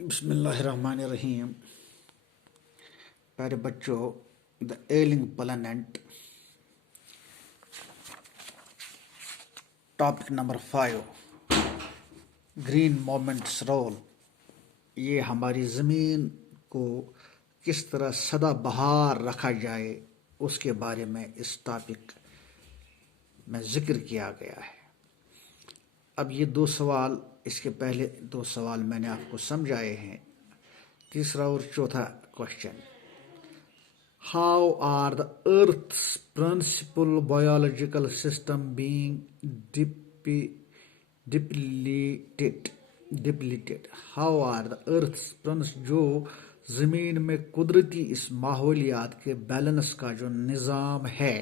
بسم اللہ الرحمن الرحیم. پیارے بچوں، the ailing planet topic number 5 green movement's role. یہ ہماری زمین کو کس طرح سدا بہار رکھا جائے اس کے بارے میں اس ٹاپک میں ذکر کیا گیا ہے. اب یہ دو سوال، اس کے پہلے دو سوال میں نے آپ کو سمجھائے ہیں. تیسرا اور چوتھا question: how are the earth's principal biological system being depleted. How are the earth's جو زمین میں قدرتی اس ماحولیات کے بیلنس کا جو نظام ہے،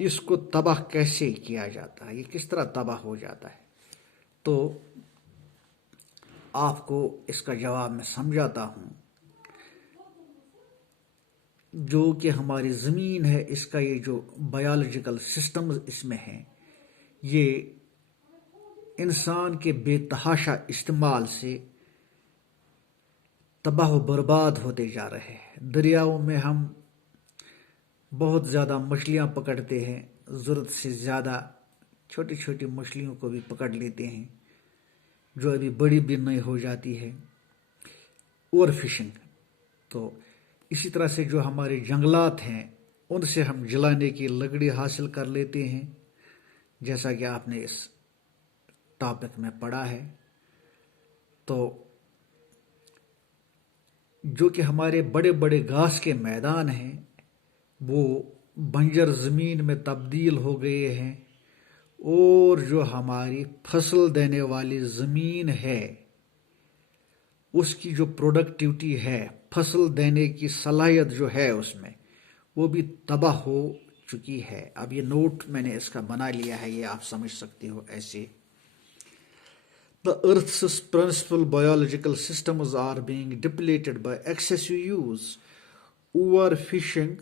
اس کو تباہ کیسے کیا جاتا ہے، یہ کس طرح تباہ ہو جاتا ہے. تو آپ کو اس کا جواب میں سمجھاتا ہوں. جو کہ ہماری زمین ہے، اس کا یہ جو بایولوجیکل سسٹم اس میں ہے، یہ انسان کے بے تحاشا استعمال سے تباہ و برباد ہوتے جا رہے ہیں. دریاؤں میں ہم بہت زیادہ مچھلیاں پکڑتے ہیں، ضرورت سے زیادہ چھوٹی چھوٹی مچھلیوں کو بھی پکڑ لیتے ہیں جو ابھی بڑی بھی نہیں ہو جاتی ہے. Overfishing. تو اسی طرح سے جو ہمارے جنگلات ہیں، ان سے ہم جلانے کی لکڑی حاصل کر لیتے ہیں، جیسا کہ آپ نے اس ٹاپک میں پڑھا ہے. تو جو کہ ہمارے بڑے بڑے گھاس کے میدان ہیں، وہ بنجر زمین میں تبدیل ہو گئے ہیں، اور جو ہماری فصل دینے والی زمین ہے، اس کی جو پروڈکٹیوٹی ہے، فصل دینے کی صلاحیت جو ہے اس میں، وہ بھی تباہ ہو چکی ہے. اب یہ نوٹ میں نے اس کا بنا لیا ہے، یہ آپ سمجھ سکتے ہو ایسے. The Earth's principal biological systems are being depleted by excessive use. Overfishing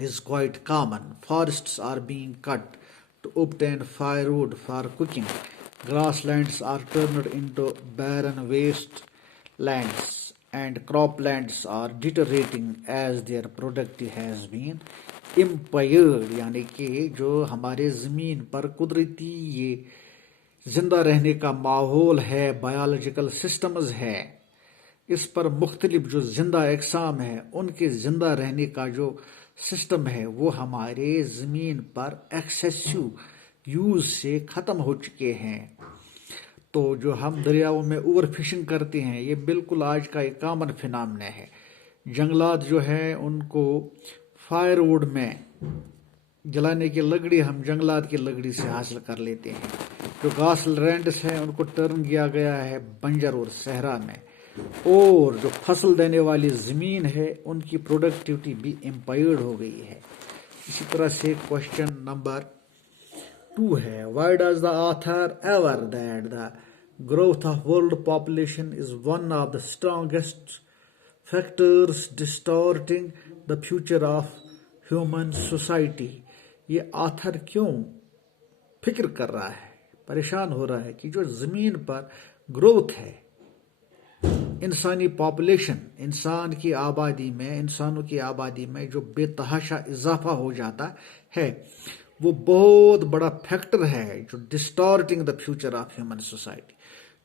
is quite common. Forests are being cut to obtain firewood for cooking. Grasslands are turned into barren wastelands, and croplands are deteriorating as their productivity has been impaired. یعنی کہ جو ہمارے زمین پر قدرتی یہ زندہ رہنے کا ماحول ہے، بایولوجیکل سسٹمز ہے، اس پر مختلف جو زندہ اقسام ہیں، ان کے زندہ رہنے کا جو سسٹم ہے، وہ ہمارے زمین پر ایکسیسو یوز سے ختم ہو چکے ہیں. تو جو ہم دریاؤں میں اوور فشنگ کرتے ہیں، یہ بالکل آج کا ایک کامن فینامنا ہے. جنگلات جو ہیں، ان کو فائر ووڈ میں جلانے کی لکڑی ہم جنگلات کی لکڑی سے حاصل کر لیتے ہیں. جو گھاس لینڈس ہیں، ان کو ٹرن کیا گیا ہے بنجر اور صحرا میں، اور جو فصل دینے والی زمین ہے، ان کی پروڈکٹیوٹی بھی امپائرڈ ہو گئی ہے. اسی طرح سے کوشچن نمبر 2 ہے: why does the author ever that the growth of world population is one of the strongest factors distorting the future of human society. یہ آتھر کیوں فکر کر رہا ہے، پریشان ہو رہا ہے کہ جو زمین پر گروتھ ہے، انسانی پاپولیشن، انسان کی آبادی میں، انسانوں کی آبادی میں جو بے تحاشا اضافہ ہو جاتا ہے، وہ بہت بڑا فیکٹر ہے جو ڈسٹارٹنگ the future of human society,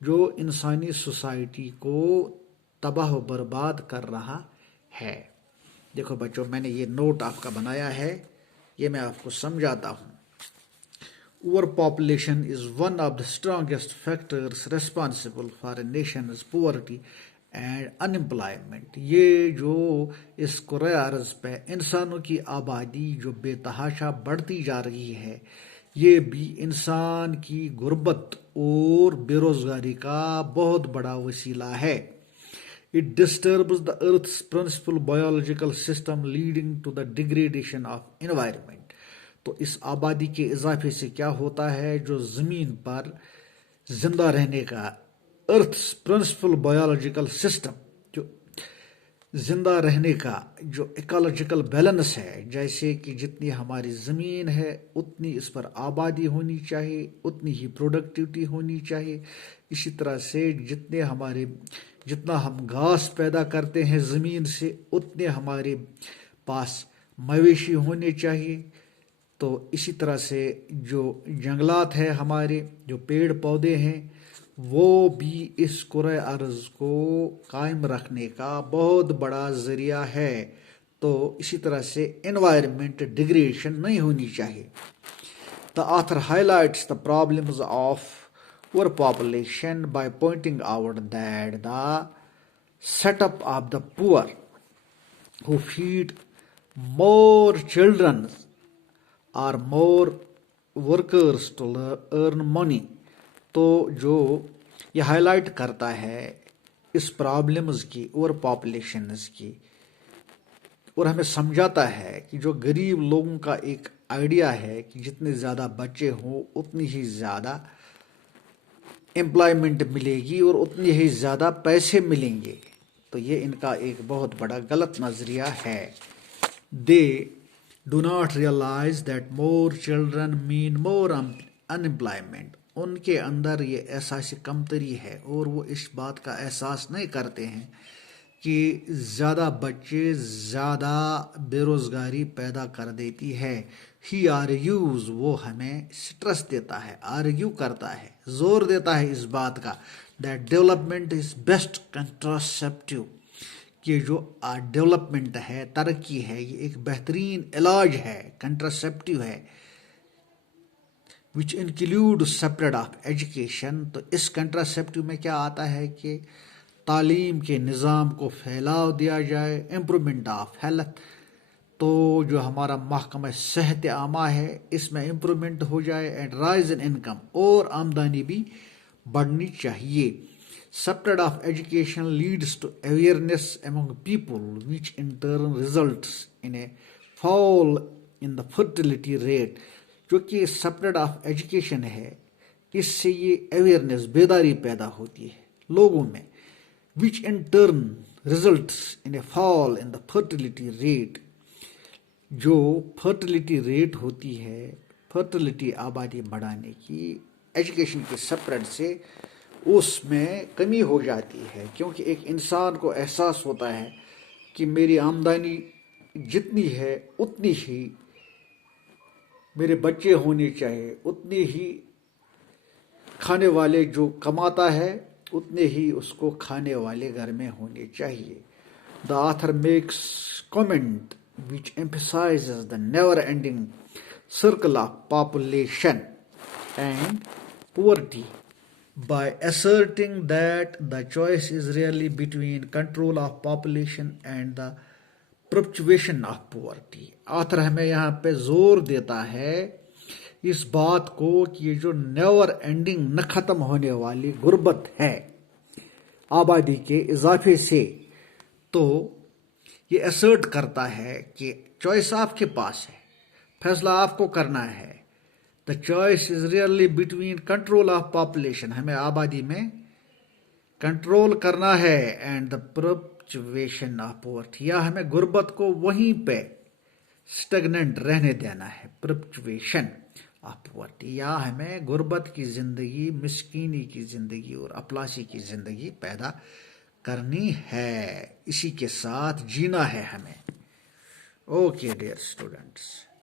جو انسانی سوسائٹی کو تباہ و برباد کر رہا ہے. دیکھو بچوں، میں نے یہ نوٹ آپ کا بنایا ہے، یہ میں آپ کو سمجھاتا ہوں. Overpopulation is one of the strongest factors responsible for a nation's poverty and unemployment. یہ جو اس کرۂ ارض پہ انسانوں کی آبادی جو بے تحاشا بڑھتی جا رہی ہے، یہ بھی انسان کی غربت اور بے روزگاری کا بہت بڑا وسیلہ ہے. It disturbs the Earth's principal biological system, leading to the degradation of environment. تو اس آبادی کے اضافے سے کیا ہوتا ہے، جو زمین پر زندہ رہنے کا ارتھس پرنسپل بایولوجیکل سسٹم، جو زندہ رہنے کا جو ایکالوجیکل بیلنس ہے، جیسے کہ جتنی ہماری زمین ہے اتنی اس پر آبادی ہونی چاہیے، اتنی ہی پروڈکٹیوٹی ہونی چاہیے. اسی طرح سے جتنا ہم گھاس پیدا کرتے ہیں زمین سے اتنے ہمارے پاس مویشی ہونے چاہیے. تو اسی طرح سے جو جنگلات ہیں، ہمارے جو پیڑ پودے ہیں، وہ بھی اس کرۂ ارض کو قائم رکھنے کا بہت بڑا ذریعہ ہے. تو اسی طرح سے انوائرمنٹ ڈیگریڈیشن نہیں ہونی چاہیے. The author highlights the problems of overpopulation by pointing out that the setup of the poor who feed more children or more workers to earn money. تو جو یہ ہائی لائٹ کرتا ہے اس پرابلمز کی، over populations کی، اور ہمیں سمجھاتا ہے کہ جو غریب لوگوں کا ایک آئیڈیا ہے کہ جتنے زیادہ بچے ہوں اتنی ہی زیادہ امپلائمنٹ ملے گی اور اتنی ہی زیادہ پیسے ملیں گے. تو یہ ان کا ایک بہت بڑا غلط نظریہ ہے. They do not realize that more children mean more unemployment. ان کے اندر یہ احساس کمتری ہے اور وہ اس بات کا احساس نہیں کرتے ہیں کہ زیادہ بچے زیادہ بے روزگاری پیدا کر دیتی ہے. ہی آرگیوز، وہ ہمیں سٹرس دیتا ہے، آرگیو کرتا ہے، زور دیتا ہے اس بات کا دیٹ ڈیولپمنٹ از بیسٹ کنٹراسیپٹیو، کہ جو ڈیولپمنٹ ہے، ترقی ہے، یہ ایک بہترین علاج ہے، کنٹراسیپٹیو ہے. وچ انکلیوڈ سپریٹ آف ایجوکیشن. تو اس کنٹراسیپٹیو میں کیا آتا ہے کہ تعلیم کے نظام کو پھیلاؤ دیا جائے، امپرومنٹ آف ہیلتھ. تو جو ہمارا محکمہ صحت عامہ ہے اس میں امپرومنٹ ہو جائے، اینڈ رائز ان انکم، اور آمدنی بھی بڑھنی چاہیے. Spirit of education leads to awareness among people which in turn results in a fall in the fertility rate. جو کہ سپریٹ آف ایجوکیشن ہے، اس سے یہ اویئرنیس، بیداری پیدا ہوتی ہے لوگوں میں، which in turn results in a fall in the fertility rate. جو فرٹیلیٹی ریٹ ہوتی ہے، فرٹیلیٹی آبادی بڑھانے کی، ایجوکیشن کے سپریٹ سے اس میں کمی ہو جاتی ہے، کیونکہ ایک انسان کو احساس ہوتا ہے کہ میری آمدنی جتنی ہے اتنی ہی میرے بچے ہونے چاہیے، اتنی ہی کھانے والے جو کماتا ہے اتنے ہی اس کو کھانے والے گھر میں ہونے چاہیے. The author makes comment which emphasizes the never-ending circle of population and poverty by asserting that the choice is really between control of population and the perpetuation of poverty. Author ہمیں یہاں پہ زور دیتا ہے اس بات کو کہ یہ جو نیور اینڈنگ، نہ ختم ہونے والی غربت ہے آبادی کے اضافے سے، تو یہ اسرٹ کرتا ہے کہ چوائس آپ کے پاس ہے، فیصلہ آپ کو کرنا ہے. The choice is really between control of population، ہمیں آبادی میں کنٹرول کرنا ہے، and the perpetuation of poverty، یا ہمیں غربت کو وہیں پہ اسٹیگننٹ رہنے دینا ہے، perpetuation of poverty، یا ہمیں غربت کی زندگی، مسکینی کی زندگی اور افلاسی کی زندگی پیدا کرنی ہے، اسی کے ساتھ جینا ہے ہمیں. Okay dear students.